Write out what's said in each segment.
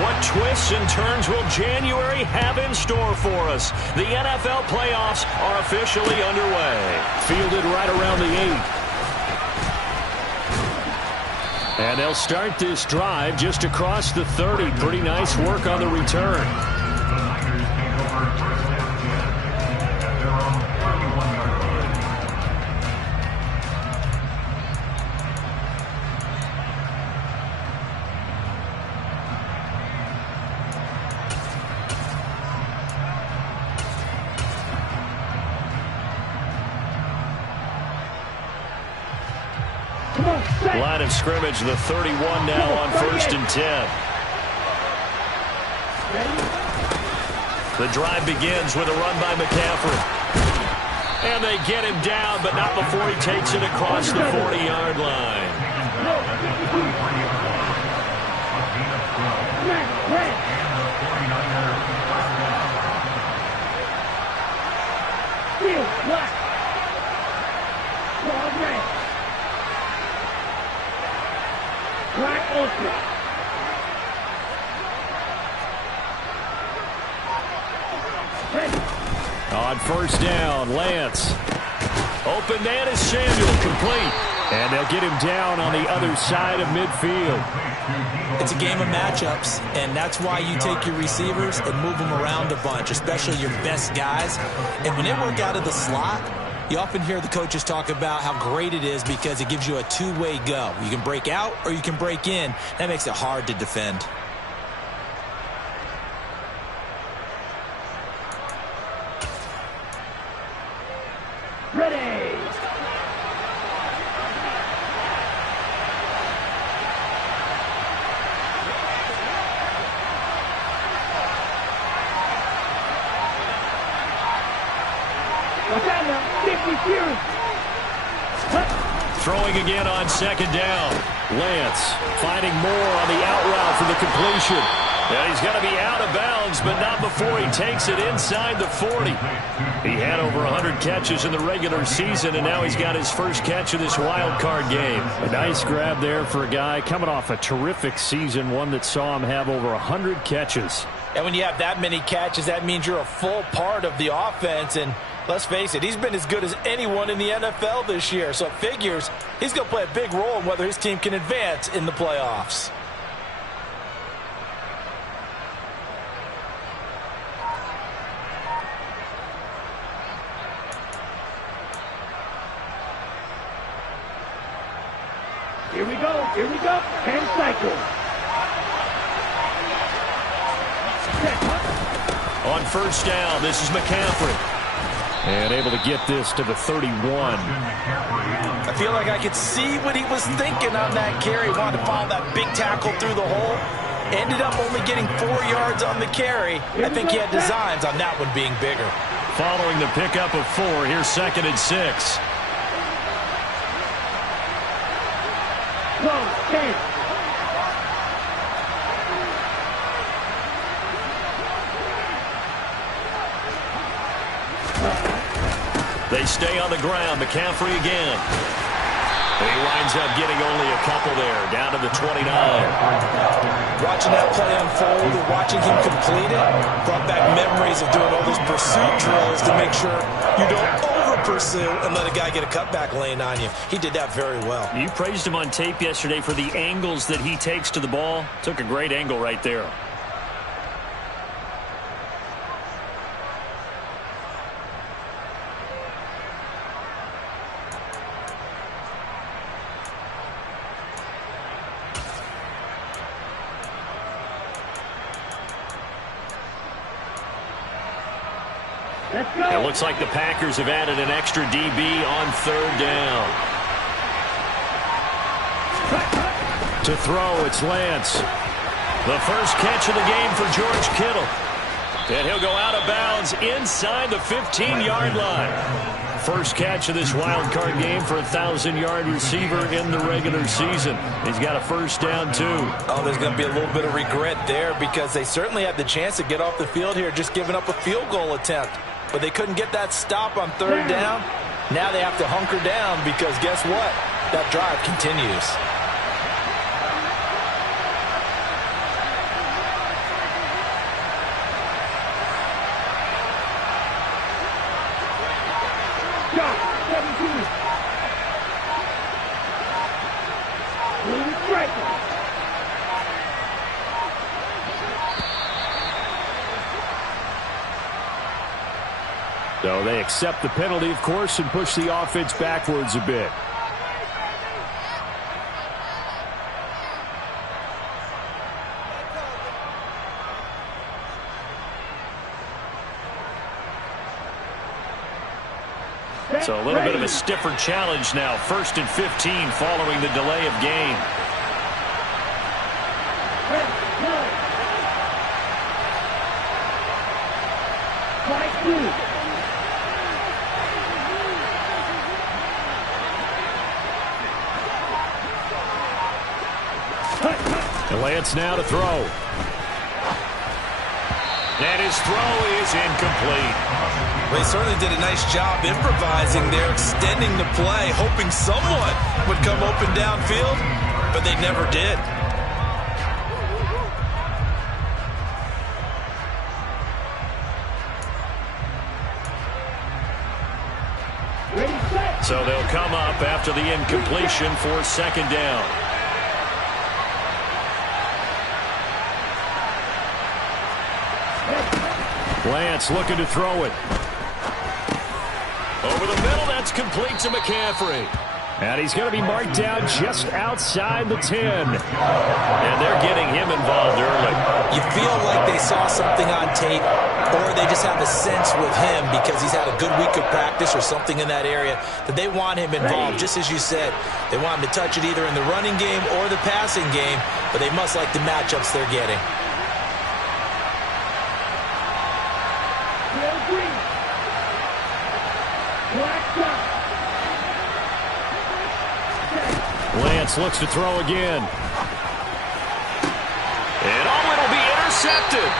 What twists and turns will January have in store for us? The NFL playoffs are officially underway. Fielded right around the 8. And they'll start this drive just across the 30. Pretty nice work on the return. Line of scrimmage, the 31 now on 1st and 10. The drive begins with a run by McCaffrey. And they get him down, but not before he takes it across the 40-yard line. On 1st down, Lance. Open man is Samuel, complete. And they'll get him down on the other side of midfield. It's a game of matchups, and that's why you take your receivers and move them around a bunch, especially your best guys. And when they work out of the slot, you often hear the coaches talk about how great it is because it gives you a two-way go. You can break out or you can break in. That makes it hard to defend. Throwing again on 2nd down. Lance finding more on the out route for the completion. And he's going to be out of bounds, but not before he takes it inside the 40. He had over 100 catches in the regular season, and now he's got his first catch of this wild card game. A nice grab there for a guy coming off a terrific season, one that saw him have over 100 catches. And when you have that many catches, that means you're a full part of the offense. And let's face it, he's been as good as anyone in the NFL this year. So it figures he's going to play a big role in whether his team can advance in the playoffs. Here we go, and cycle. On 1st down, this is McCaffrey. And able to get this to the 31. I feel like I could see what he was thinking on that carry. Wanted to follow that big tackle through the hole. Ended up only getting 4 yards on the carry. I think he had designs on that one being bigger. Following the pickup of 4, here's 2nd and 6. They stay on the ground. McCaffrey again. And he winds up getting only a couple there, down to the 29. Watching that play unfold and watching him complete it brought back memories of doing all those pursuit drills to make sure you don't over-pursue and let a guy get a cutback lane on you. He did that very well. You praised him on tape yesterday for the angles that he takes to the ball. Took a great angle right there. It looks like the Packers have added an extra DB on 3rd down. To throw, it's Lance. The first catch of the game for George Kittle. And he'll go out of bounds inside the 15-yard line. First catch of this wild card game for a 1,000-yard receiver in the regular season. He's got a first down, too. Oh, there's going to be a little bit of regret there because they certainly had the chance to get off the field here just giving up a field goal attempt. But they couldn't get that stop on 3rd down. Now they have to hunker down because guess what? That drive continues. So they accept the penalty, of course, and push the offense backwards a bit. So a little bit of a stiffer challenge now. 1st and 15 following the delay of game. Lance now to throw. And his throw is incomplete. Well, he certainly did a nice job improvising there, extending the play, hoping someone would come open downfield, but they never did. So they'll come up after the incompletion for 2nd down. Lance looking to throw it. Over the middle, that's complete to McCaffrey. And he's going to be marked down just outside the 10. And they're getting him involved early. You feel like they saw something on tape, or they just have a sense with him because he's had a good week of practice or something in that area that they want him involved, just as you said. They want him to touch it either in the running game or the passing game, but they must like the matchups they're getting. Lance looks to throw again. And it'll be intercepted.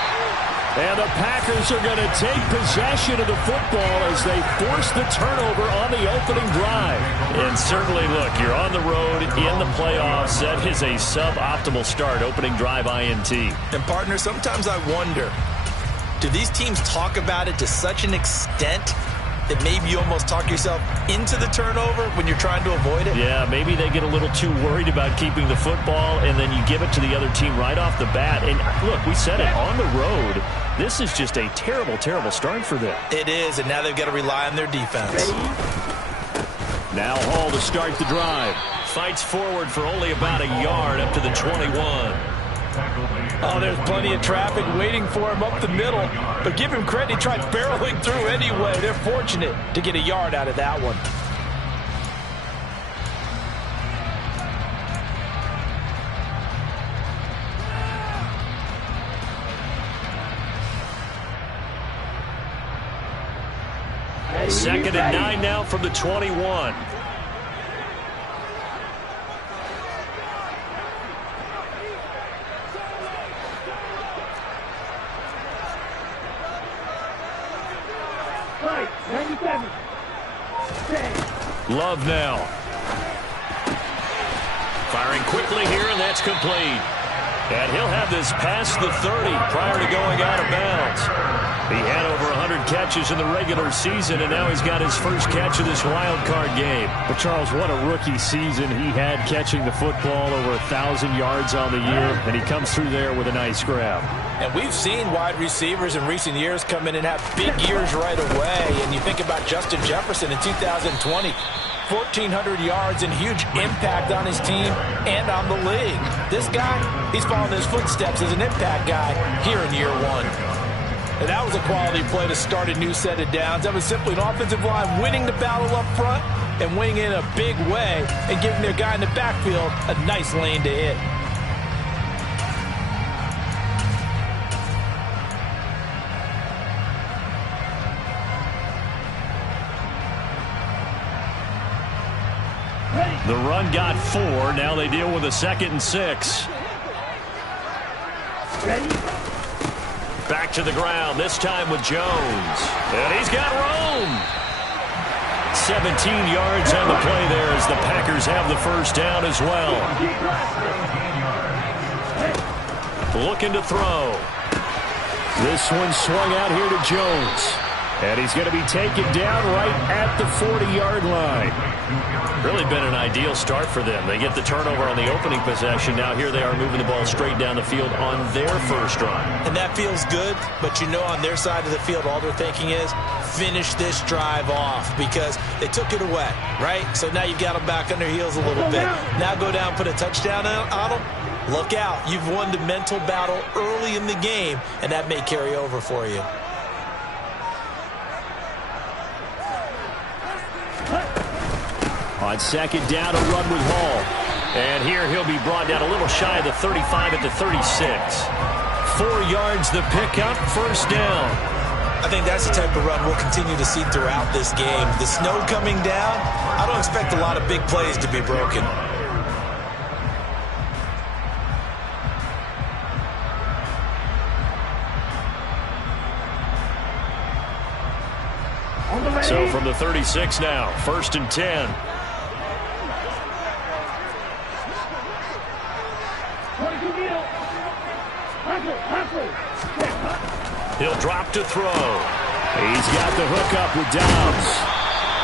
And the Packers are going to take possession of the football as they force the turnover on the opening drive. And certainly, look, you're on the road in the playoffs. That is a suboptimal start, opening drive INT. And, partner, sometimes I wonder, do these teams talk about it to such an extent that maybe you almost talk yourself into the turnover when you're trying to avoid it? Yeah, maybe they get a little too worried about keeping the football, and then you give it to the other team right off the bat. And, look, we said it, on the road, this is just a terrible, terrible start for them. It is, and now they've got to rely on their defense. Now Hall to start the drive. Fights forward for only about a yard up to the 21. Oh, there's plenty of traffic waiting for him up the middle. But give him credit, he tried barreling through anyway. They're fortunate to get a yard out of that one. Second and 9 now from the 21. Love now. Firing quickly here, and that's complete. And he'll have this past the 30 prior to going out of bounds. He had over 100 catches in the regular season, and now he's got his first catch of this wild card game. But, Charles, what a rookie season he had catching the football, over 1,000 yards on the year, and he comes through there with a nice grab. And we've seen wide receivers in recent years come in and have big years right away. And you think about Justin Jefferson in 2020. 1,400 yards and huge impact on his team and on the league. This guy, he's following his footsteps as an impact guy here in year one. And that was a quality play to start a new set of downs. That was simply an offensive line winning the battle up front and winning in a big way and giving their guy in the backfield a nice lane to hit. The run got 4. Now they deal with a 2nd and 6. Back to the ground, this time with Jones. And he's got room. 17 yards on the play there as the Packers have the first down as well. Looking to throw. This one swung out here to Jones. And he's going to be taken down right at the 40-yard line. Really been an ideal start for them. They get the turnover on the opening possession. Now here they are moving the ball straight down the field on their first drive. And that feels good, but you know on their side of the field all they're thinking is finish this drive off because they took it away, right? So now you've got them back on their heels a little bit. Now go down, put a touchdown on them. Look out. You've won the mental battle early in the game, and that may carry over for you. On second down, a run with Hall. And here he'll be brought down a little shy of the 35 at the 36. 4 yards the pickup, first down. I think that's the type of run we'll continue to see throughout this game. The snow coming down, I don't expect a lot of big plays to be broken. So from the 36 now, first and 10. He'll drop to throw. He's got the hook up with Dobbs.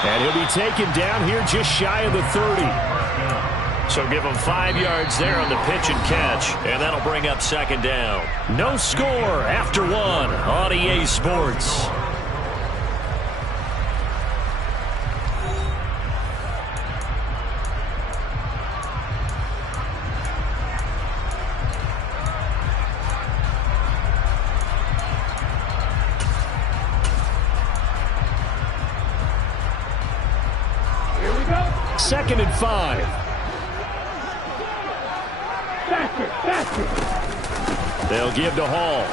And he'll be taken down here just shy of the 30. So give him 5 yards there on the pitch and catch. And that'll bring up second down. No score after 1 on EA Sports. Second and 5. They'll give to Hall.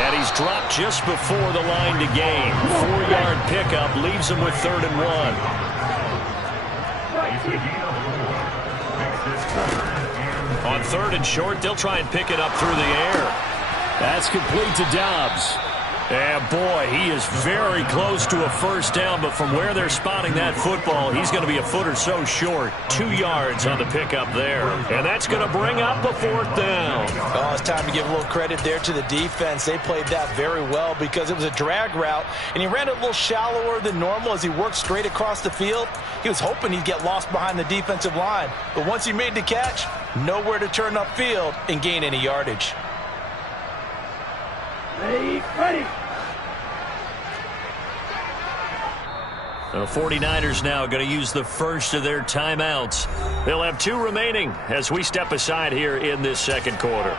And he's dropped just before the line to gain. 4-yard pickup leaves him with 3rd and 1. On 3rd and short, they'll try and pick it up through the air. That's complete to Dobbs. And boy, he is very close to a first down, but from where they're spotting that football, he's going to be a foot or so short. 2 yards on the pickup there. And that's going to bring up the 4th down. Oh, it's time to give a little credit there to the defense. They played that very well because it was a drag route, and he ran it a little shallower than normal as he worked straight across the field. He was hoping he'd get lost behind the defensive line. But once he made the catch, nowhere to turn upfield and gain any yardage. Ready. The 49ers now going to use the first of their timeouts. They'll have 2 remaining as we step aside here in this second quarter.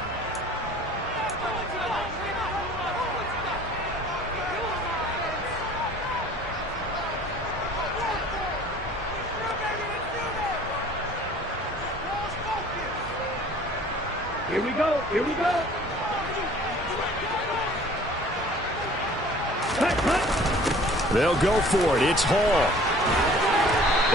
Here we go. Cut. They'll go for it. It's Hall.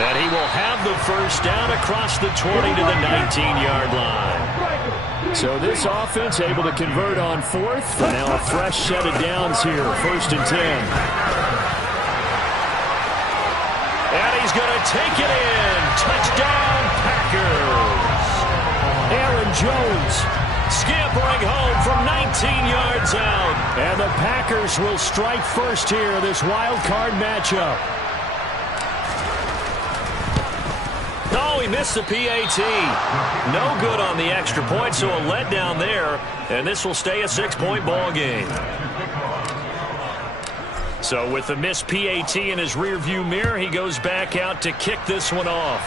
And he will have the first down across the 20 to the 19-yard line. So this offense able to convert on 4th. And now a fresh set of downs here. 1st and 10. And he's going to take it in. Touchdown, Packers. Aaron Jones scampering home from 19 yards out. And the Packers will strike first here in this wild card matchup. No, he missed the PAT. No good on the extra point, so a letdown there. And this will stay a 6-point ball game. So with the missed PAT in his rearview mirror, he goes back out to kick this one off.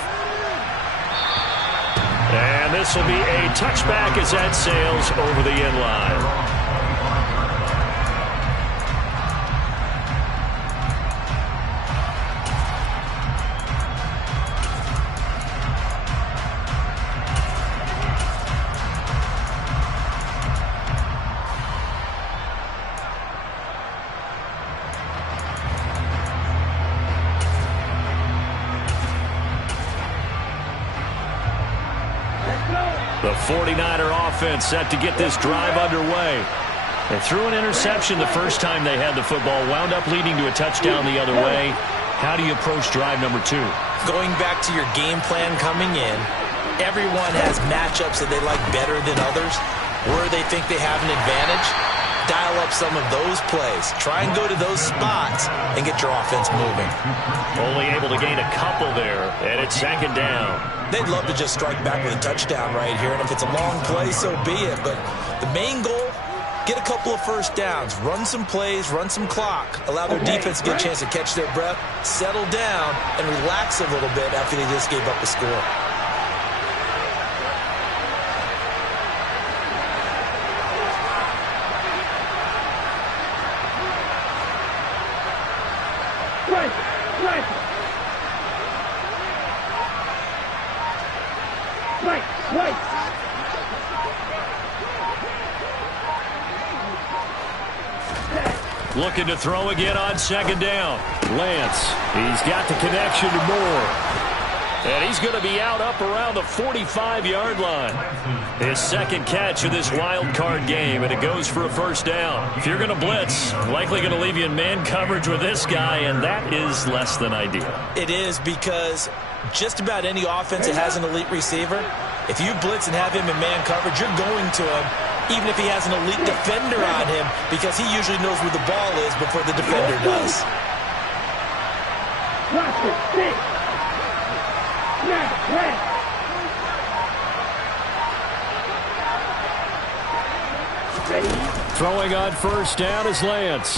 And this will be a touchback as that sails over the end line. The 49er offense set to get this drive underway. They threw an interception the first time they had the football, wound up leading to a touchdown the other way. How do you approach drive number 2? Going back to your game plan coming in, everyone has matchups that they like better than others, where they think they have an advantage. dial up some of those plays. Try and go to those spots and get your offense moving. Only able to gain a couple there, and it's second down. They'd love to just strike back with a touchdown right here, and if it's a long play, so be it. But the main goal, get a couple of first downs, run some plays, run some clock, allow their defense to get a chance to catch their breath, settle down, and relax a little bit after they just gave up a score. Looking to throw again on second down. Lance, he's got the connection to Moore. And he's going to be out up around the 45-yard line. His second catch of this wild card game, and it goes for a first down. If you're going to blitz, likely going to leave you in man coverage with this guy, and that is less than ideal. It is, because just about any offense that has an elite receiver, if you blitz and have him in man coverage, you're going to him, even if he has an elite defender on him, because he usually knows where the ball is before the defender does. Throwing on first down is Lance.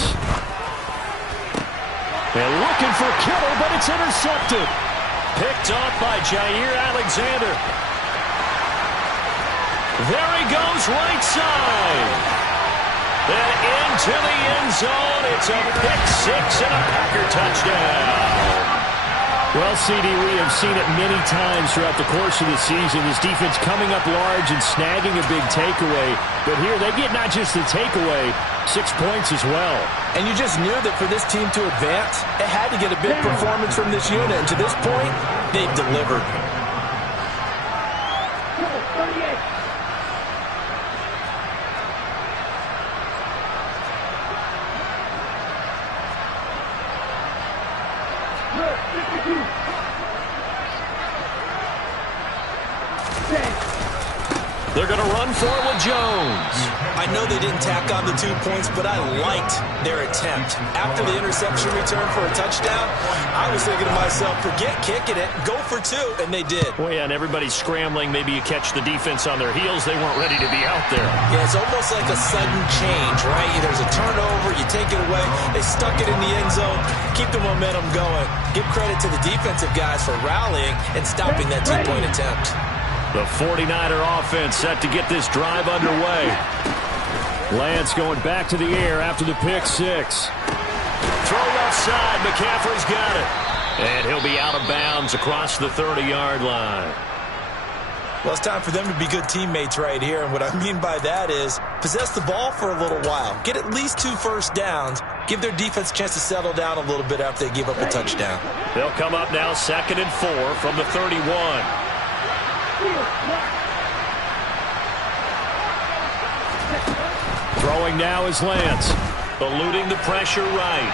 And looking for Kittle, but it's intercepted. Picked off by Jair Alexander. There he goes, right side. And into the end zone. It's a pick six and a Packer touchdown. Well, CD, we have seen it many times throughout the course of the season. This defense coming up large and snagging a big takeaway. But here they get not just the takeaway, 6 points as well. And you just knew that for this team to advance, it had to get a big performance from this unit. And to this point, they've delivered. They're going to run for it with Jones. I know they didn't tack on the 2 points, but I liked their attempt. After the interception return for a touchdown, I was thinking to myself, forget kicking it, go for two, and they did. Well, yeah, and everybody's scrambling. Maybe you catch the defense on their heels. They weren't ready to be out there. Yeah, it's almost like a sudden change, right? There's a turnover, you take it away. They stuck it in the end zone. Keep the momentum going. Give credit to the defensive guys for rallying and stopping that 2-point attempt. The 49er offense set to get this drive underway. Lance going back to the air after the pick six. Throw left side. McCaffrey's got it. And he'll be out of bounds across the 30-yard line. Well, it's time for them to be good teammates right here. And what I mean by that is possess the ball for a little while. Get at least 2 first downs. Give their defense a chance to settle down a little bit after they give up a touchdown. They'll come up now 2nd and 4 from the 31. Throwing now is Lance. Eluding the pressure right.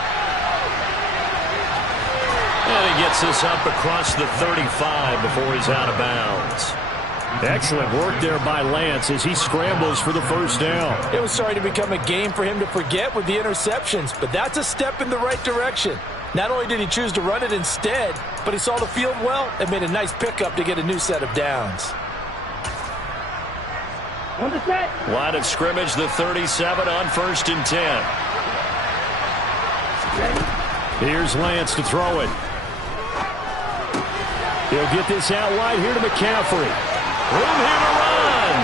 And he gets this up across the 35 before he's out of bounds. Excellent work there by Lance as he scrambles for the first down. It was starting to become a game for him to forget with the interceptions, but that's a step in the right direction. Not only did he choose to run it instead, but he saw the field well and made a nice pickup to get a new set of downs. On the set. Line of scrimmage, the 37 on 1st and 10. Here's Lance to throw it. He'll get this out wide here to McCaffrey. Room here to run.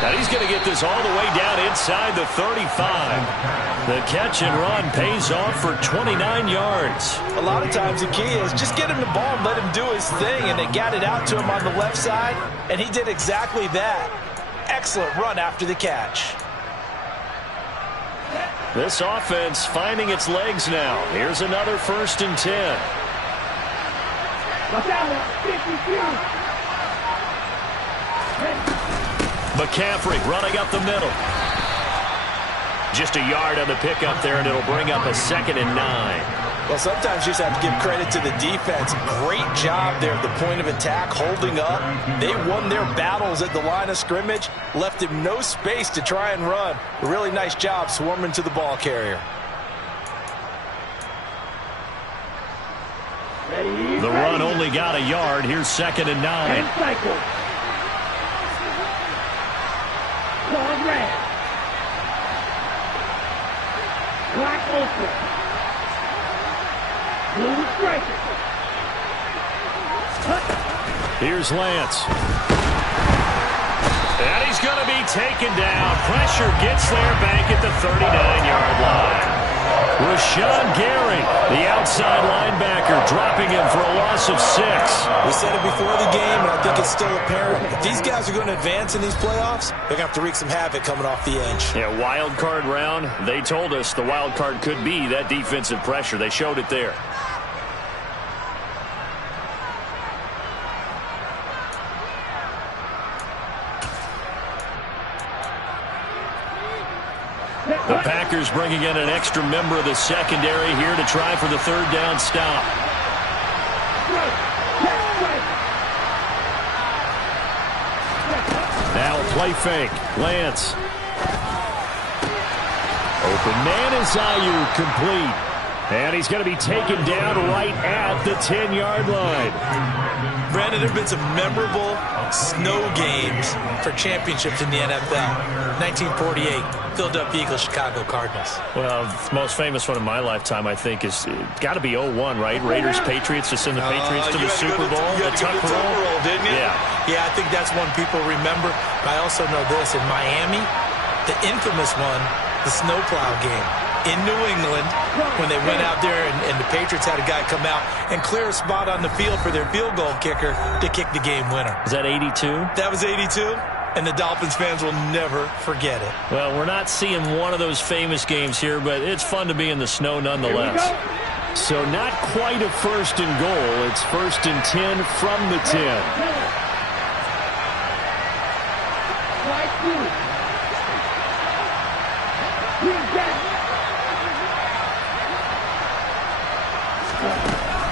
Now he's going to get this all the way down inside the 35. The catch and run pays off for 29 yards. A lot of times the key is just get him the ball and let him do his thing, and they got it out to him on the left side, and he did exactly that. Excellent run after the catch. This offense finding its legs now. Here's another 1st and 10. McCaffrey running up the middle. Just a yard on the pickup there, and it'll bring up a 2nd and 9. Well, sometimes you just have to give credit to the defense. Great job there at the point of attack, holding up. They won their battles at the line of scrimmage, left him no space to try and run. A really nice job swarming to the ball carrier. The run only got a yard. Here's 2nd and 9. Cycle. Long red. Black open. Blue striker. Here's Lance. And he's going to be taken down. Pressure gets there back at the 39-yard line. Rashawn Gary, the outside linebacker, dropping him for a loss of 6. We said it before the game, and I think it's still apparent. If these guys are going to advance in these playoffs, they're going to have to wreak some havoc coming off the edge. Yeah, wild card round. They told us the wild card could be that defensive pressure. They showed it there. The Packers bringing in an extra member of the secondary here to try for the 3rd down stop. Now a play fake. Lance. Open man is Ayuk, complete. And he's going to be taken down right at the 10-yard line. Brandon, there have been some memorable snow games for championships in the NFL. 1948, Philadelphia Eagles, Chicago Cardinals. Well, the most famous one in my lifetime, I think, is got to be 01, right? Raiders, Patriots, to send the Patriots to the Super Bowl. The tuck roll, didn't you? Yeah, I think that's one people remember. But I also know this. In Miami, the infamous one, the snowplow game. In New England, when they went out there and the Patriots had a guy come out and clear a spot on the field for their field goal kicker to kick the game winner. Is that 82? That was 82, and the Dolphins fans will never forget it. Well, we're not seeing one of those famous games here, but it's fun to be in the snow nonetheless. So not quite a 1st and goal. It's 1st and 10 from the 10.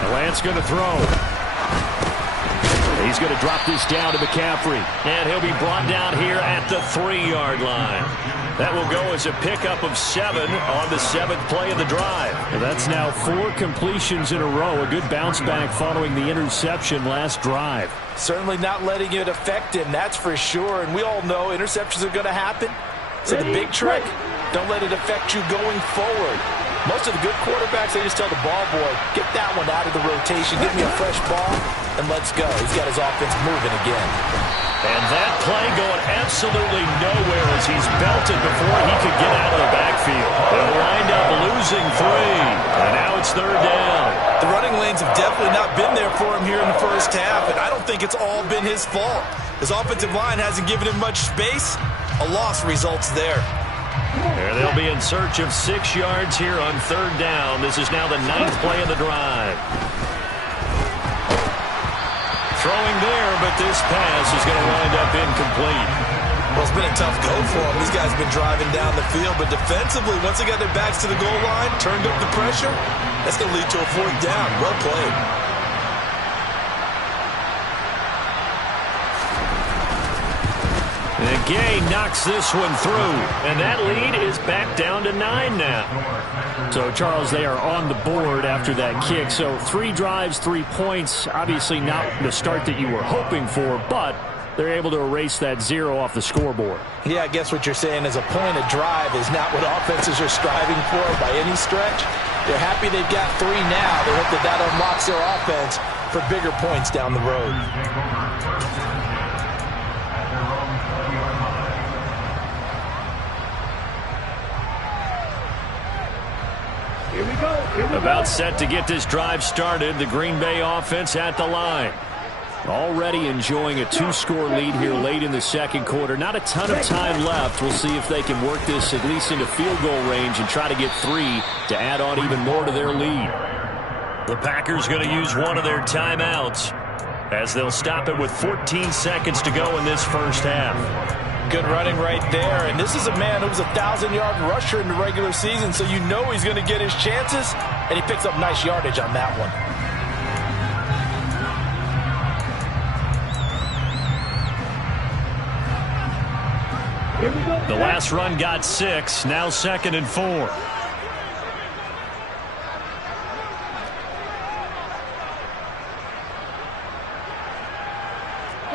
Lance going to throw. He's going to drop this down to McCaffrey. And he'll be brought down here at the 3-yard line. That will go as a pickup of 7 on the 7th play of the drive. And that's now 4 completions in a row. A good bounce back following the interception last drive. Certainly not letting it affect him, that's for sure. And we all know interceptions are going to happen. So the big trick, don't let it affect you going forward. Most of the good quarterbacks, they just tell the ball boy, get that one out of the rotation, give me a fresh ball, and let's go. He's got his offense moving again. And that play going absolutely nowhere as he's belted before he could get out of the backfield. They'll wind up losing 3, and now it's 3rd down. The running lanes have definitely not been there for him here in the first half, and I don't think it's all been his fault. His offensive line hasn't given him much space. A loss results there. There they'll be in search of 6 yards here on 3rd down. This is now the 9th play of the drive. Throwing there, but this pass is going to wind up incomplete. Well, it's been a tough go for them. These guys have been driving down the field, but defensively, once they got their backs to the goal line, turned up the pressure, that's going to lead to a 4th down. Well played. And Gay knocks this one through, and that lead is back down to 9 now. So, Charles, they are on the board after that kick. So 3 drives, 3 points. Obviously not the start that you were hoping for, but they're able to erase that 0 off the scoreboard. Yeah, I guess what you're saying is a point of drive is not what offenses are striving for by any stretch. They're happy they've got 3 now. They hope that that unlocks their offense for bigger points down the road. Here we go. About set to get this drive started. The Green Bay offense at the line. Already enjoying a 2-score lead here late in the 2nd quarter. Not a ton of time left. We'll see if they can work this at least into field goal range and try to get 3 to add on even more to their lead. The Packers going to use one of their timeouts as they'll stop it with 14 seconds to go in this first half. Good running right there. And this is a man who was a 1,000-yard rusher in the regular season, so you know he's going to get his chances, and he picks up nice yardage on that one. Here we go. The last run got 6, now 2nd and 4.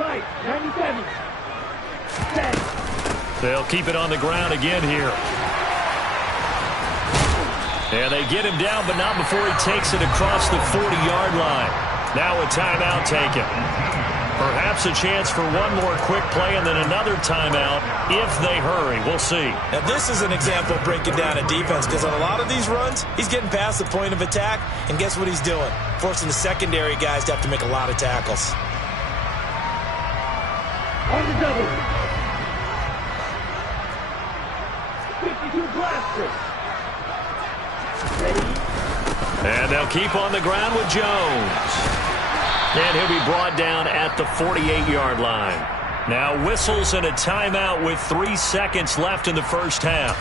Right, 97. They'll keep it on the ground again here. And they get him down, but not before he takes it across the 40-yard line. Now a timeout taken. Perhaps a chance for one more quick play and then another timeout if they hurry. We'll see. Now, this is an example of breaking down a defense, because on a lot of these runs, he's getting past the point of attack, and guess what he's doing? Forcing the secondary guys to have to make a lot of tackles. On the double. 52 blaster. Ready? And they'll keep on the ground with Jones. And he'll be brought down at the 48-yard line. Now whistles and a timeout with 3 seconds left in the first half.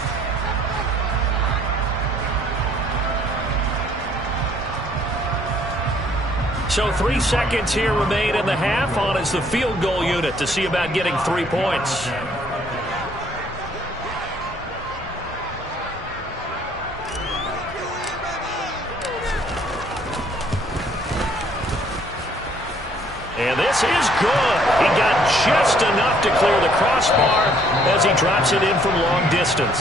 So 3 seconds here remain in the half. On is the field goal unit to see about getting 3 points. And this is good. He got just enough to clear the crossbar as he drops it in from long distance.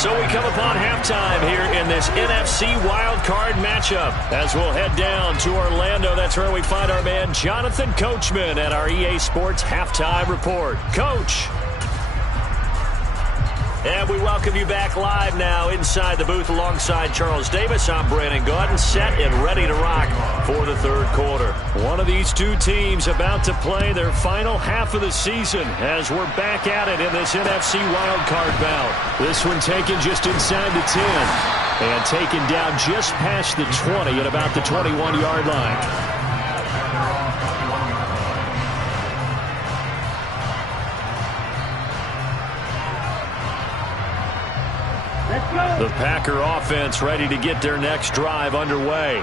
So we come upon halftime here in this NFC wildcard matchup as we'll head down to Orlando. That's where we find our man Jonathan Coachman at our EA Sports Halftime Report. Coach. And we welcome you back live now inside the booth alongside Charles Davis. I'm Brandon Gaudin, set and ready to rock for the third quarter. One of these two teams about to play their final half of the season as we're back at it in this NFC wildcard bout. This one taken just inside the 10 and taken down just past the 20 at about the 21-yard line. The Packer offense ready to get their next drive underway.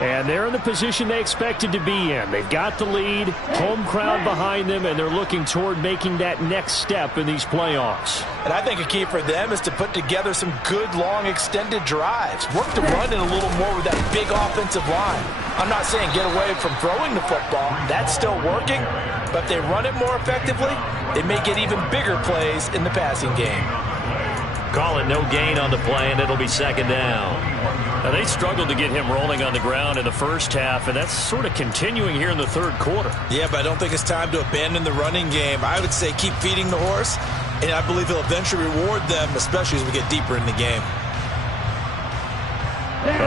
And they're in the position they expected to be in. They've got the lead, home crowd behind them, and they're looking toward making that next step in these playoffs. And I think a key for them is to put together some good, long, extended drives. Work the run in a little more with that big offensive line. I'm not saying get away from throwing the football. That's still working. But if they run it more effectively, they may get even bigger plays in the passing game. Call it no gain on the play, and it'll be second down. Now, they struggled to get him rolling on the ground in the first half, and that's sort of continuing here in the third quarter. Yeah, but I don't think it's time to abandon the running game. I would say keep feeding the horse, and I believe he'll eventually reward them, especially as we get deeper in the game.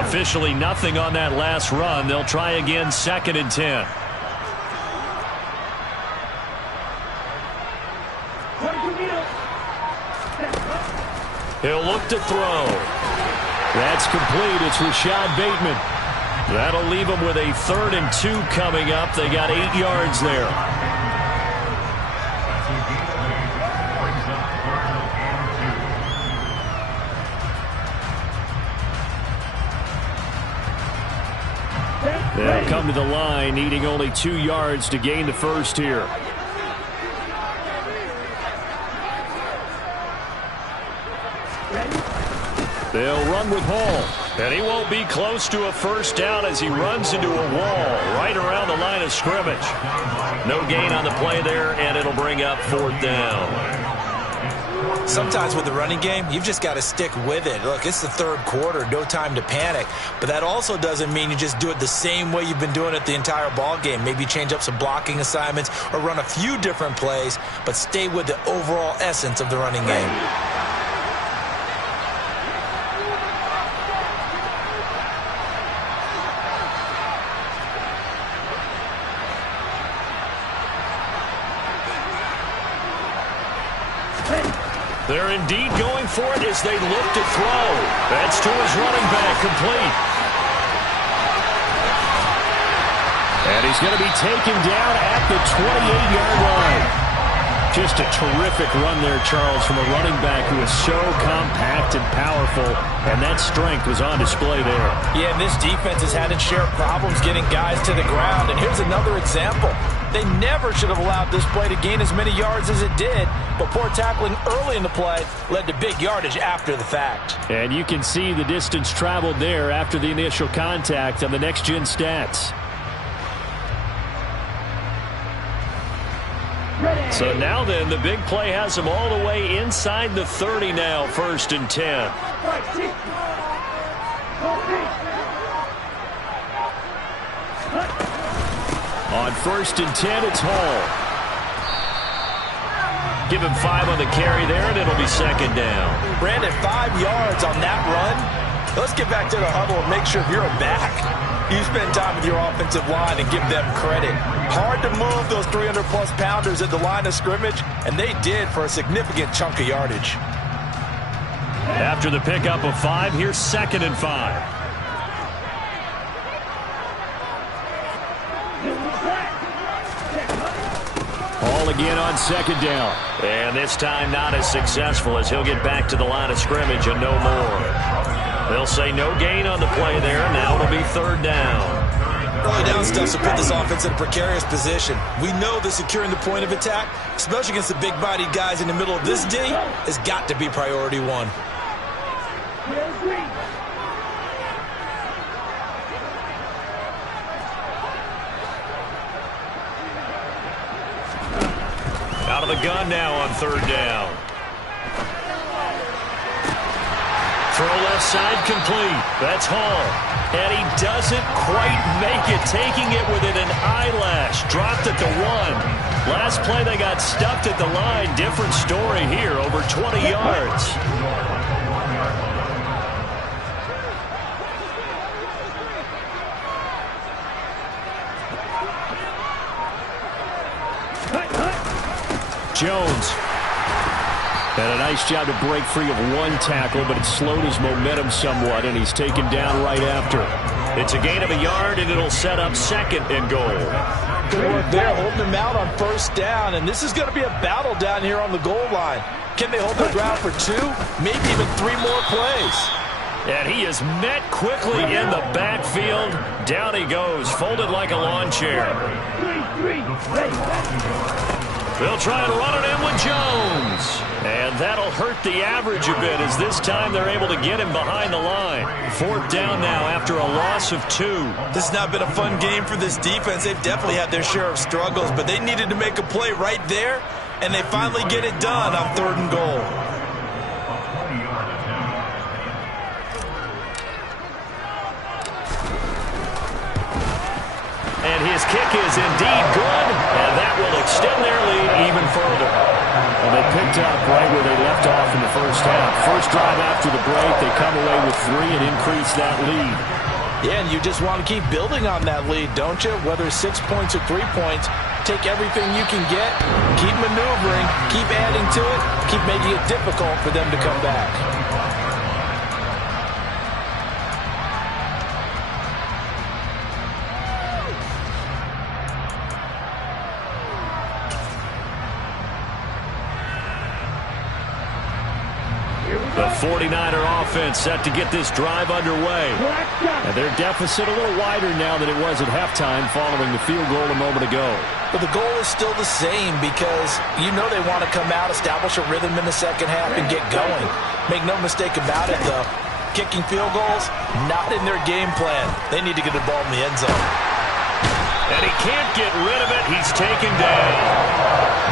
Officially nothing on that last run. They'll try again, 2nd and 10. He'll look to throw. That's complete. It's Rashad Bateman. That'll leave them with a 3rd and 2 coming up. They got 8 yards there. They'll come to the line, needing only 2 yards to gain the first here. They'll run with Hall, and he won't be close to a first down as he runs into a wall right around the line of scrimmage. No gain on the play there, and it'll bring up 4th down. Sometimes with the running game, you've just got to stick with it. Look, it's the third quarter, no time to panic. But that also doesn't mean you just do it the same way you've been doing it the entire ball game. Maybe change up some blocking assignments or run a few different plays, but stay with the overall essence of the running game. They're indeed going for it as they look to throw. That's to his running back, complete. And he's going to be taken down at the 28-yard line. Just a terrific run there, Charles, from a running back who is so compact and powerful, and that strength was on display there. Yeah, and this defense has had its share of problems getting guys to the ground, and here's another example. They never should have allowed this play to gain as many yards as it did, but poor tackling early in the play led to big yardage after the fact. And you can see the distance traveled there after the initial contact on the next-gen stats. So now then, the big play has him all the way inside the 30 now, 1st and 10. On 1st and 10, it's Hall. Give him 5 on the carry there, and it'll be 2nd down. Brandon, 5 yards on that run. Let's get back to the huddle and make sure you're back. You spend time with your offensive line and give them credit. Hard to move those 300-plus pounders at the line of scrimmage, and they did for a significant chunk of yardage. After the pickup of 5, here's 2nd and 5. Hall again on 2nd down. And this time not as successful as he'll get back to the line of scrimmage and no more. They'll say no gain on the play there. Now it'll be 3rd down. Early down stuff to put this offense in a precarious position. We know that securing the point of attack, especially against the big-bodied guys in the middle of this D, has got to be priority 1. Out of the gun now on 3rd down. Throw left side complete. That's Hall. And he doesn't quite make it, taking it within an eyelash. Dropped at the 1. Last play they got stuffed at the line. Different story here, over 20 yards. Jones. And a nice job to break free of 1 tackle, but it slowed his momentum somewhat, and he's taken down right after. It's a gain of a yard, and it'll set up 2nd and goal. Good work there, holding him out on 1st down, and this is going to be a battle down here on the goal line. Can they hold their ground for 2, maybe even 3 more plays? And he is met quickly in the backfield. Down he goes, folded like a lawn chair. They'll try and run it in with Jones. And that'll hurt the average a bit, as this time they're able to get him behind the line. 4th down now after a loss of 2. This has not been a fun game for this defense. They've definitely had their share of struggles, but they needed to make a play right there, and they finally get it done on 3rd and goal. And his kick is indeed good, and that will extend their lead even further. Well, they picked up right where they left off in the first half. First drive after the break, they come away with 3 and increase that lead. Yeah, and you just want to keep building on that lead, don't you? Whether it's 6 points or 3 points, take everything you can get, keep maneuvering, keep adding to it, keep making it difficult for them to come back. The 49er offense set to get this drive underway. And their deficit a little wider now than it was at halftime following the field goal a moment ago. But the goal is still the same, because you know they want to come out, establish a rhythm in the second half, and get going. Make no mistake about it, though. Kicking field goals, not in their game plan. They need to get the ball in the end zone. And he can't get rid of it. He's taken down.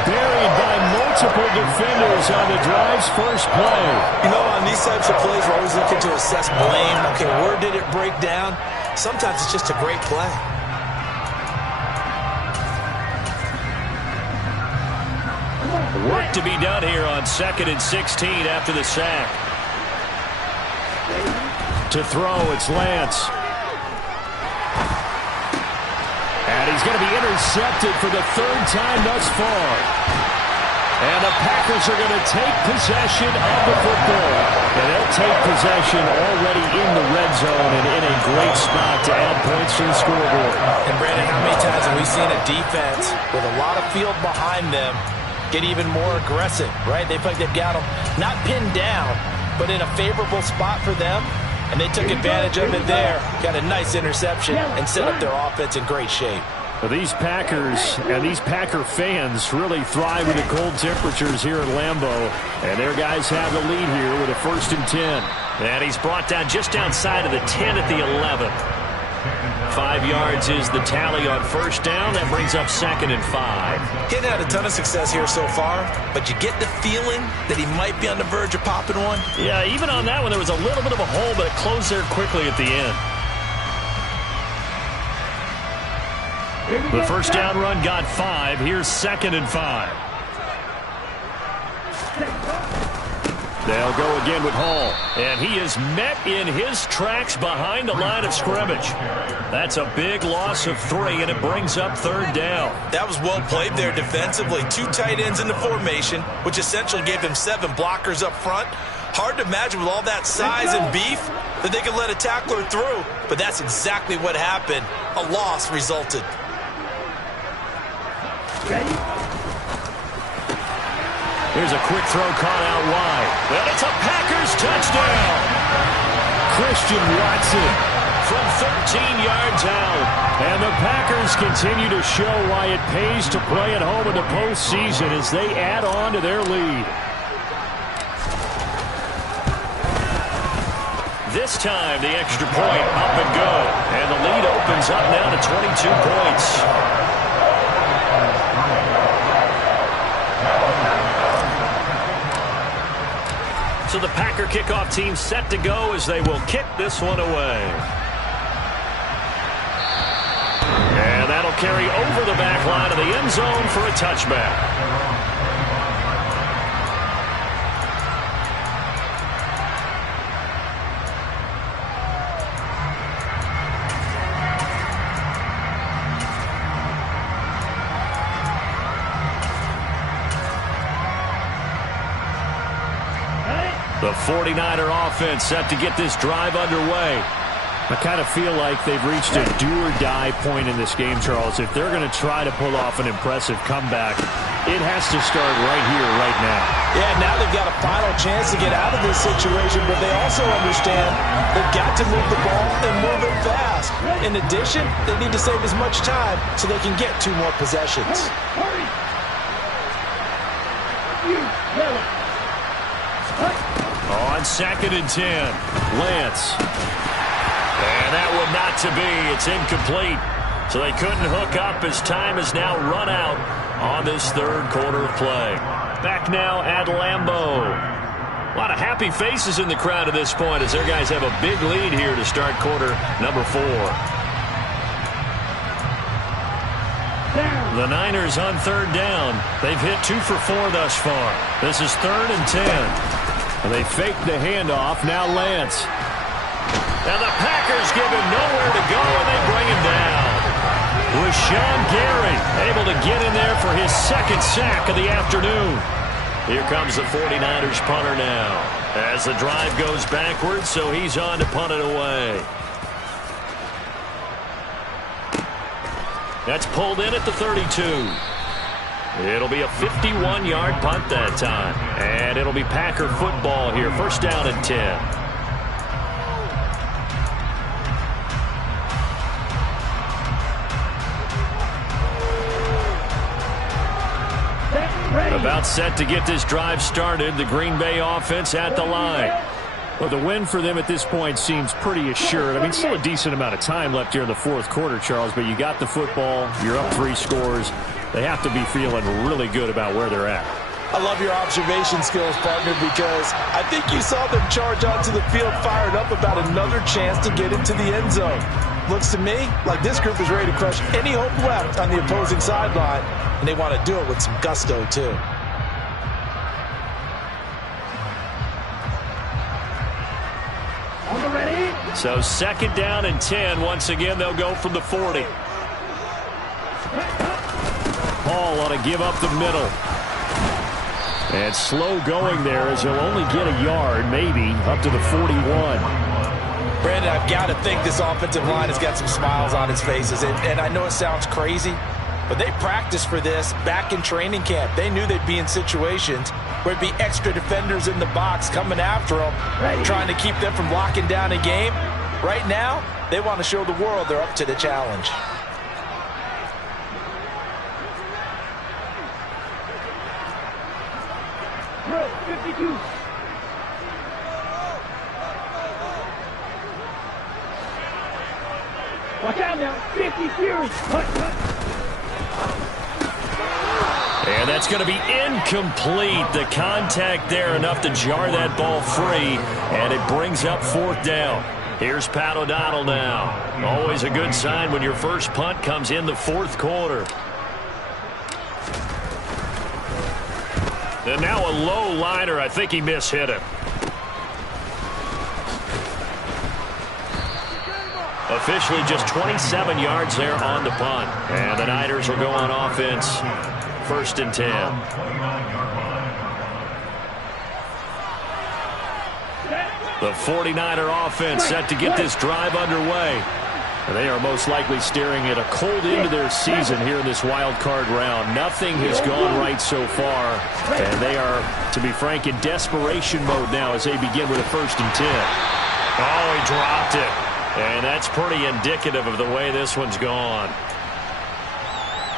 Buried by multiple defenders on the drive's first play. You know, on these types of plays, we're always looking to assess blame. Okay, where did it break down? Sometimes it's just a great play. Work to be done here on 2nd and 16 after the sack. To throw, it's Lance. And he's going to be intercepted for the 3rd time thus far. And the Packers are going to take possession of the football. And they'll take possession already in the red zone and in a great spot to add points to the scoreboard. And, Brandon, how many times have we seen a defense with a lot of field behind them get even more aggressive, right? They feel like they've got them not pinned down, but in a favorable spot for them, and they took advantage of it there. Got a nice interception and set up their offense in great shape. Well, these Packers and these Packer fans really thrive in the cold temperatures here at Lambeau, and their guys have the lead here with a 1st and 10. And he's brought down just outside of the 10 at the 11. 5 yards is the tally on 1st down. That brings up 2nd and 5. Getting had a ton of success here so far, but you get the feeling that he might be on the verge of popping one. Yeah, even on that one, there was a little bit of a hole, but it closed there quickly at the end. The 1st down run got 5. Here's 2nd and 5. They'll go again with Hall. And he is met in his tracks behind the line of scrimmage. That's a big loss of 3, and it brings up 3rd down. That was well played there defensively. 2 tight ends in the formation, which essentially gave him 7 blockers up front. Hard to imagine with all that size and beef that they could let a tackler through. But that's exactly what happened. A loss resulted. Here's a quick throw caught out wide. Well, it's a Packers touchdown. Christian Watson from 13 yards out. And the Packers continue to show why it pays to play at home in the postseason as they add on to their lead. This time, the extra point up and good. And the lead opens up now to 22 points. So the Packer kickoff team set to go as they will kick this one away. And that'll carry over the back line of the end zone for a touchback. The 49er offense set to get this drive underway. I kind of feel like they've reached a do-or-die point in this game, Charles. If they're going to try to pull off an impressive comeback, it has to start right here, right now. Yeah, now they've got a final chance to get out of this situation, but they also understand they've got to move the ball and move it fast. In addition, they need to save as much time so they can get 2 more possessions. On 2nd and 10, Lance. And that one not to be. It's incomplete. So they couldn't hook up as time is now run out on this 3rd quarter of play. Back now at Lambeau. A lot of happy faces in the crowd at this point as their guys have a big lead here to start quarter number 4. The Niners on 3rd down. They've hit 2 for 4 thus far. This is 3rd and 10. And they fake the handoff. Now Lance. And the Packers give him nowhere to go, and they bring him down. Rashawn Gary able to get in there for his 2nd sack of the afternoon. Here comes the 49ers punter now. As the drive goes backwards, so he's on to punt it away. That's pulled in at the 32. It'll be a 51-yard punt that time. And it'll be Packer football here. 1st down and 10. About set to get this drive started. The Green Bay offense at the line. Well, the win for them at this point seems pretty assured. I mean, still a decent amount of time left here in the 4th quarter, Charles, but you got the football. You're up 3 scores. They have to be feeling really good about where they're at. I love your observation skills, partner, because I think you saw them charge onto the field fired up about another chance to get into the end zone. Looks to me like this group is ready to crush any hope left on the opposing sideline, and they want to do it with some gusto, too. So 2nd down and 10. Once again, they'll go from the 40. Paul ought to give up the middle. And slow going there as he'll only get a yard, maybe, up to the 41. Brandon, I've got to think this offensive line has got some smiles on its faces. And I know it sounds crazy, but they practiced for this back in training camp. They knew they'd be in situations where it'd be extra defenders in the box coming after them, trying to keep them from locking down a game. Right now, they want to show the world they're up to the challenge. Drill 52. Watch out now. 50 Fury. Cut. And that's going to be incomplete. The contact there enough to jar that ball free, and it brings up 4th down. Here's Pat O'Donnell now. Always a good sign when your first punt comes in the 4th quarter. And now a low liner. I think he mishit him. Officially just 27 yards there on the punt. And the Niners will go on offense. 1st and 10. The 49er offense set to get this drive underway. They are most likely staring at a cold end to their season here in this wild card round. Nothing has gone right so far, and they are, to be frank, in desperation mode now as they begin with a 1st and 10. Oh, he dropped it. And that's pretty indicative of the way this one's gone.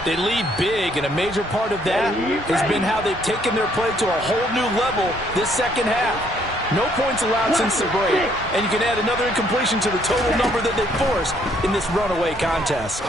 They lead big, and a major part of that has been how they've taken their play to a whole new level this second half. No points allowed since the break, and you can add another incompletion to the total number that they forced in this runaway contest.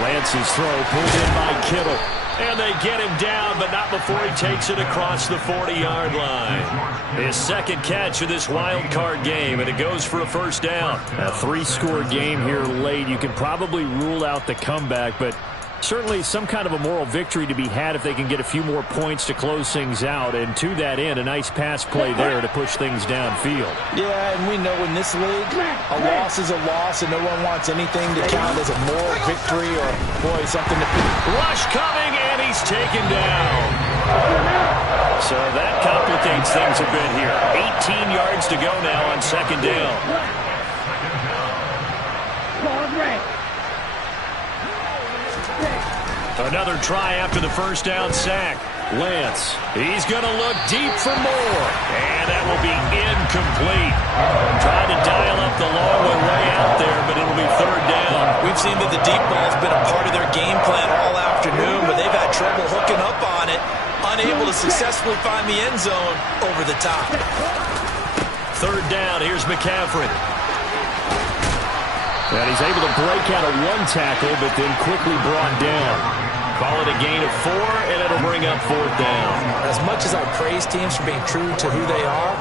Lance's throw pulled in by Kittle. And they get him down, but not before he takes it across the 40-yard line. His 2nd catch of this wild card game, and it goes for a 1st down. A 3-score game here late. You can probably rule out the comeback, but certainly some kind of a moral victory to be had if they can get a few more points to close things out. And to that end, a nice pass play there to push things downfield. Yeah, and we know in this league, a loss is a loss, and no one wants anything to count as a moral victory or, boy, something to... Rush coming, and he's taken down. So that complicates things a bit here. 18 yards to go now on 2nd down. Another try after the 1st down sack. Lance, he's going to look deep for more. And that will be incomplete. Trying to dial up the long one way out there, but it'll be 3rd down. We've seen that the deep ball's been a part of their game plan all afternoon, but they've had trouble hooking up on it, unable to successfully find the end zone over the top. 3rd down, here's McCaffrey. And he's able to break out of 1 tackle, but then quickly brought down. Call it a gain of 4, and it'll bring up 4th down. As much as I praise teams for being true to who they are,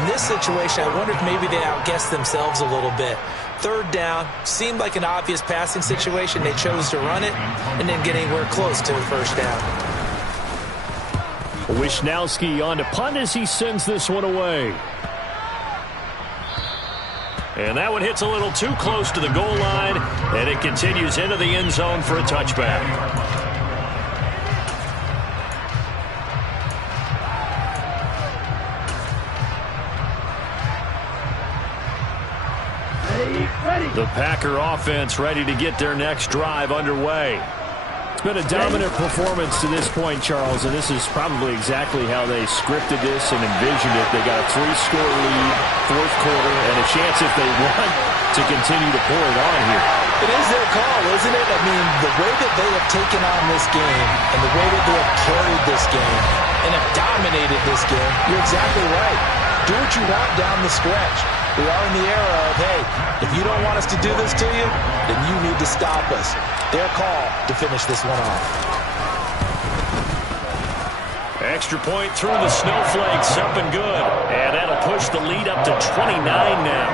in this situation, I wonder if maybe they outguessed themselves a little bit. 3rd down seemed like an obvious passing situation. They chose to run it and didn't get anywhere close to a 1st down. Wishnowski on to punt as he sends this one away. And that one hits a little too close to the goal line, and it continues into the end zone for a touchback. The Packer offense ready to get their next drive underway. It's been a dominant performance to this point, Charles, and this is probably exactly how they scripted this and envisioned it. They got a 3-score lead, 4th quarter, and a chance if they want to continue to pour it on here. It is their call, isn't it? I mean, the way that they have taken on this game and the way that they have carried this game and have dominated this game, you're exactly right. Do what you want down the stretch. We are in the era of, hey, if you don't want us to do this to you, then you need to stop us. Their call to finish this one off. Extra point through the snowflakes, up and good. And that'll push the lead up to 29 now.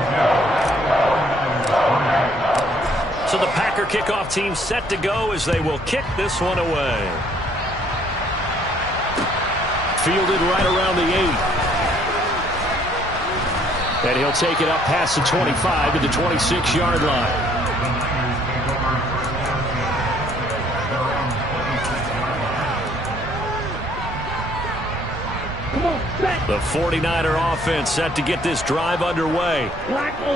So the Packer kickoff team set to go as they will kick this one away. Fielded right around the 8. And he'll take it up past the 25 to the 26-yard line. The 49er offense set to get this drive underway.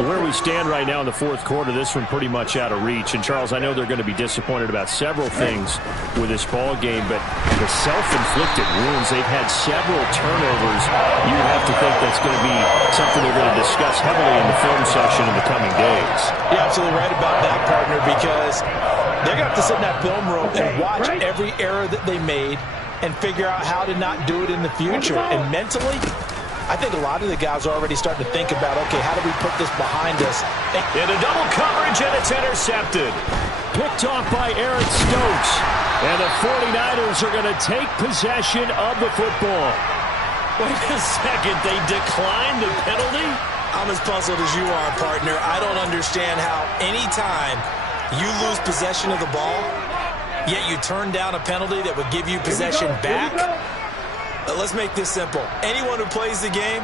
Where we stand right now in the fourth quarter, this one pretty much out of reach. And, Charles, I know they're going to be disappointed about several things with this ball game, but the self-inflicted wounds, they've had several turnovers. You have to think that's going to be something they're going to discuss heavily in the film session in the coming days. You're absolutely right about that, partner, because they're going to have to sit in that film room and watch every error that they made and figure out how to not do it in the future. And mentally, I think a lot of the guys are already starting to think about, okay, how do we put this behind us? Into double coverage, and it's intercepted. Picked off by Eric Stokes. And the 49ers are going to take possession of the football. Wait a second, they declined the penalty? I'm as puzzled as you are, partner. I don't understand how any time you lose possession of the ball, yet you turn down a penalty that would give you possession back. Let's make this simple. Anyone who plays the game,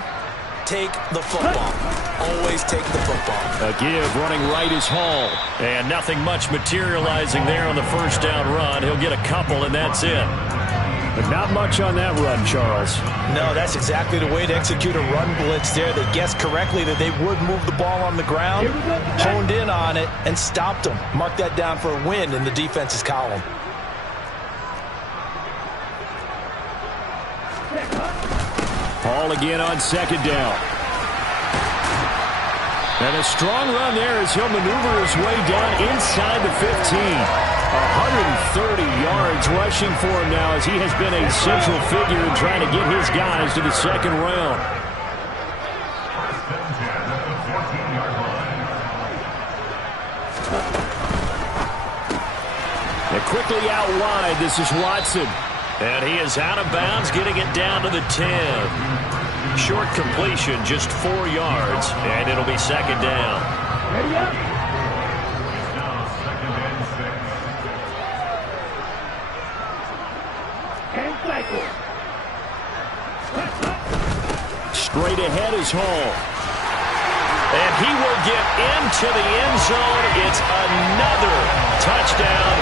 take the football. Always take the football. A give running right is Hall. And nothing much materializing there on the first down run. He'll get a couple, and that's it. But not much on that run, Charles. No, that's exactly the way to execute a run blitz there. They guessed correctly that they would move the ball on the ground, honed in on it, and stopped them. Mark that down for a win in the defense's column. Hall again on second down. And a strong run there as he'll maneuver his way down inside the 15. 130 yards rushing for him now as he has been a central figure in trying to get his guys to the second round. And quickly out wide, this is Watson. And he is out of bounds, getting it down to the 10. Short completion, just 4 yards, and it'll be second down. Ready up. And cycle. Straight ahead is Hall. And he will get into the end zone. It's another touchdown.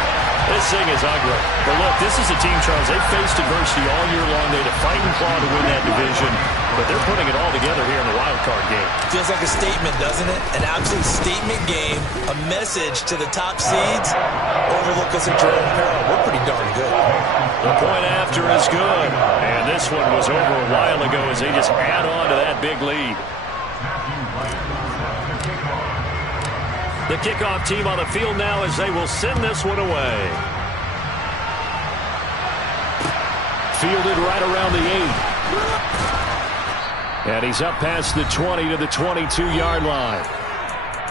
This thing is ugly. But look, this is a team, Charles, they've faced adversity all year long. They had to fight and claw to win that division, but they're putting it all together here in the wild card game. Feels like a statement, doesn't it? An absolute statement game, a message to the top seeds. Overlook us at Jerome Peril. We're pretty darn good. The point after is good. And this one was over a while ago as they just add on to that big lead. The kickoff team on the field now as they will send this one away. Fielded right around the 8. And he's up past the 20 to the 22-yard line.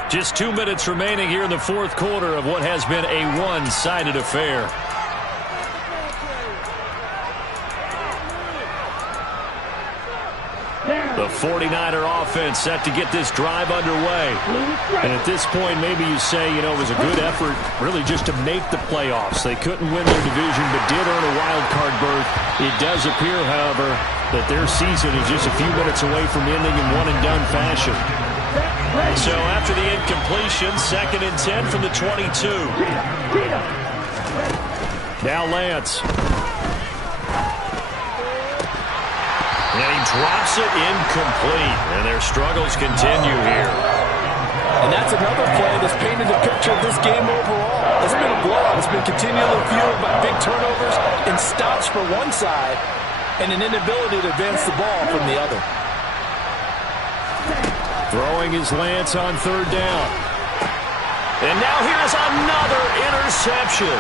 Just 2 minutes remaining here in the fourth quarter of what has been a one-sided affair. The 49er offense set to get this drive underway. And at this point, maybe you say, you know, it was a good effort really just to make the playoffs. They couldn't win their division, but did earn a wild card berth. It does appear, however, that their season is just a few minutes away from ending in one-and-done fashion. So after the incompletion, 2nd and 10 from the 22. Now Lance. And he drops it incomplete. And their struggles continue here. And that's another play that's painted a picture of this game overall. It's been a blowout. It's been continually fueled by big turnovers and stops for one side and an inability to advance the ball from the other. Throwing his Lance on 3rd down. And now here's another interception.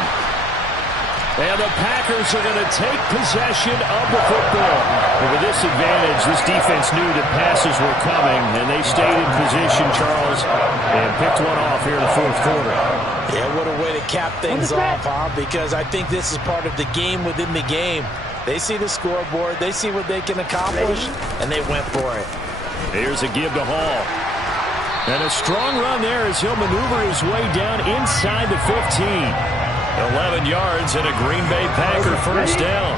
And the Packers are going to take possession of the football. And with this advantage, this defense knew that passes were coming, and they stayed in position, Charles, and picked one off here in the fourth quarter. Yeah, what a way to cap things off, huh? Because I think this is part of the game within the game. They see the scoreboard, they see what they can accomplish, and they went for it. Here's a give to Hall. And a strong run there as he'll maneuver his way down inside the 15. 11 yards and a Green Bay Packer first down.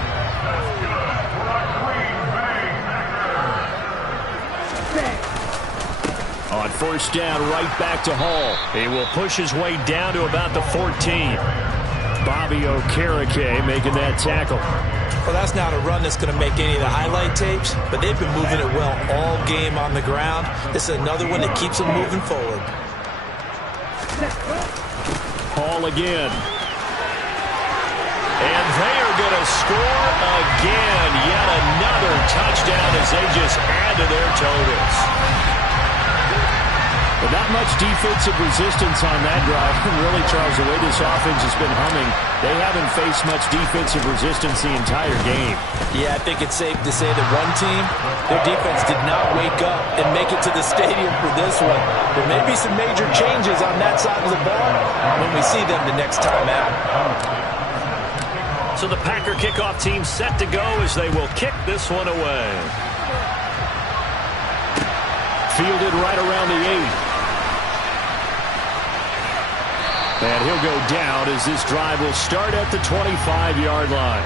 On first down, right back to Hall. He will push his way down to about the 14. Bobby Okereke making that tackle. Well, that's not a run that's going to make any of the highlight tapes, but they've been moving it well all game on the ground. This is another one that keeps them moving forward. Hall again. And they are going to score again. Yet another touchdown as they just add to their totals. But not much defensive resistance on that drive. Really, Charles, the way this offense has been humming, they haven't faced much defensive resistance the entire game. Yeah, I think it's safe to say that one team, their defense did not wake up and make it to the stadium for this one. There may be some major changes on that side of the ball when we see them the next time out. So the Packer kickoff team set to go as they will kick this one away. Fielded right around the 8. And he'll go down as this drive will start at the 25-yard line.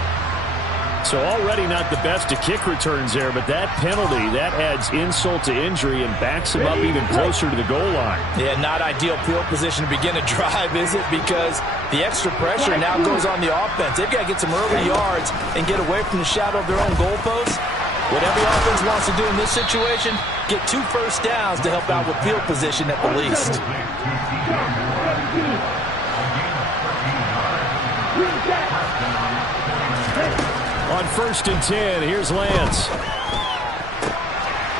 So already not the best of kick returns there, but that penalty, that adds insult to injury and backs him up even closer to the goal line. Yeah, not ideal field position to begin a drive, is it? Because the extra pressure now goes on the offense. They've got to get some early yards and get away from the shadow of their own goalposts. What every offense wants to do in this situation, get 2 first downs to help out with field position at the least. On 1st and 10, here's Lance.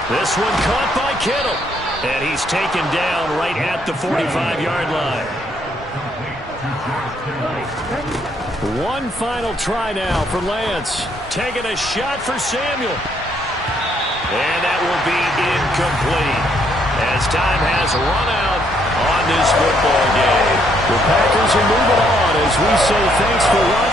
This one caught by Kittle. And he's taken down right at the 45-yard line. One final try now for Lance. Taking a shot for Samuel. And that will be incomplete as time has run out on this football game. The Packers are moving on as we say thanks for watching.